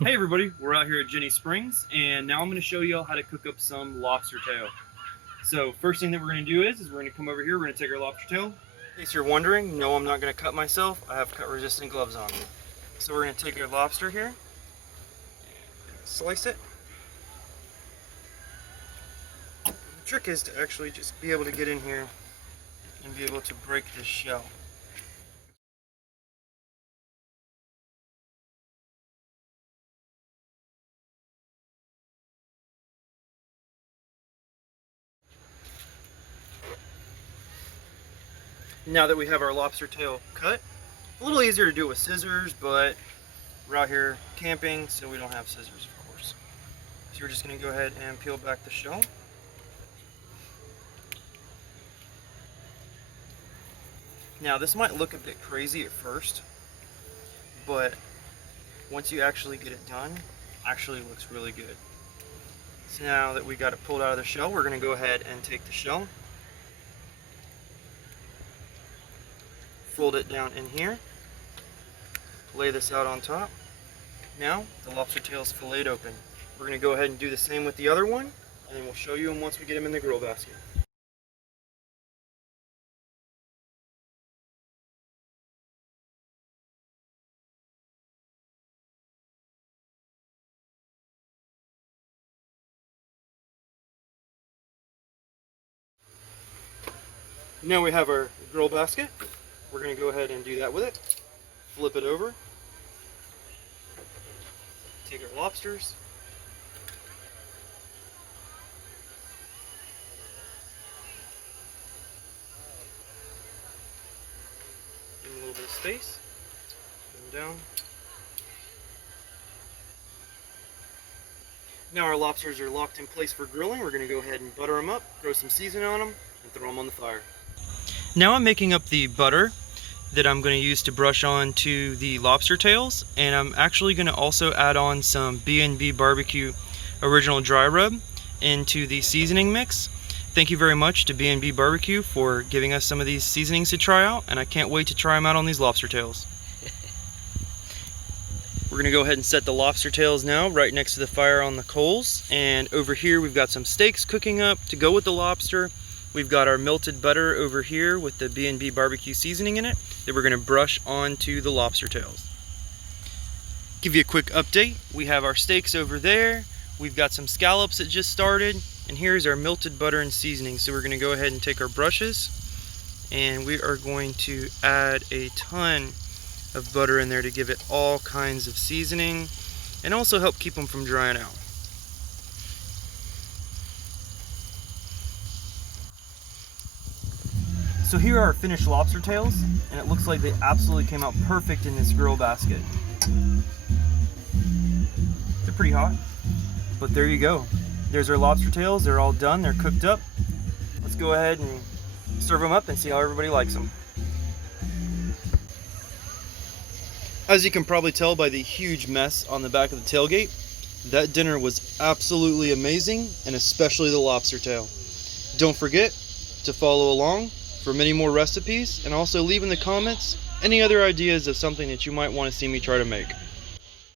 Hey everybody, we're out here at Jenny Springs, and now I'm going to show you all how to cook up some lobster tail. So first thing that we're going to do is we're going to come over here, we're going to take our lobster tail. In case you're wondering, no, I'm not going to cut myself. I have cut resistant gloves on. So we're going to take our lobster here, slice it. The trick is to actually just be able to get in here and be able to break this shell. Now that we have our lobster tail cut, a little easier to do with scissors, but we're out here camping, so we don't have scissors, of course. So we're just going to go ahead and peel back the shell. Now this might look a bit crazy at first, but once you actually get it done, it actually looks really good. So now that we got it pulled out of the shell, we're going to go ahead and take the shell, fold it down in here, lay this out on top. Now the lobster tail is filleted open. We're going to go ahead and do the same with the other one, and then we'll show you them once we get them in the grill basket. Now we have our grill basket. We're going to go ahead and do that with it. Flip it over. Take our lobsters. Give them a little bit of space. Put them down. Now our lobsters are locked in place for grilling. We're going to go ahead and butter them up, throw some seasoning on them, and throw them on the fire. Now I'm making up the butter that I'm going to use to brush on to the lobster tails, and I'm actually going to also add on some B&B barbecue original dry rub into the seasoning mix. Thank you very much to B&B barbecue for giving us some of these seasonings to try out, and I can't wait to try them out on these lobster tails. We're going to go ahead and set the lobster tails now right next to the fire on the coals, and over here we've got some steaks cooking up to go with the lobster. We've got our melted butter over here with the B&B barbecue seasoning in it that we're going to brush onto the lobster tails. Give you a quick update. We have our steaks over there. We've got some scallops that just started, and here's our melted butter and seasoning. So we're going to go ahead and take our brushes, and we are going to add a ton of butter in there to give it all kinds of seasoning and also help keep them from drying out. So here are our finished lobster tails, and it looks like they absolutely came out perfect in this grill basket. They're pretty hot, but there you go. There's our lobster tails. They're all done. They're cooked up. Let's go ahead and serve them up and see how everybody likes them. As you can probably tell by the huge mess on the back of the tailgate, that dinner was absolutely amazing, and especially the lobster tail. Don't forget to follow along for many more recipes, and also leave in the comments any other ideas of something that you might want to see me try to make.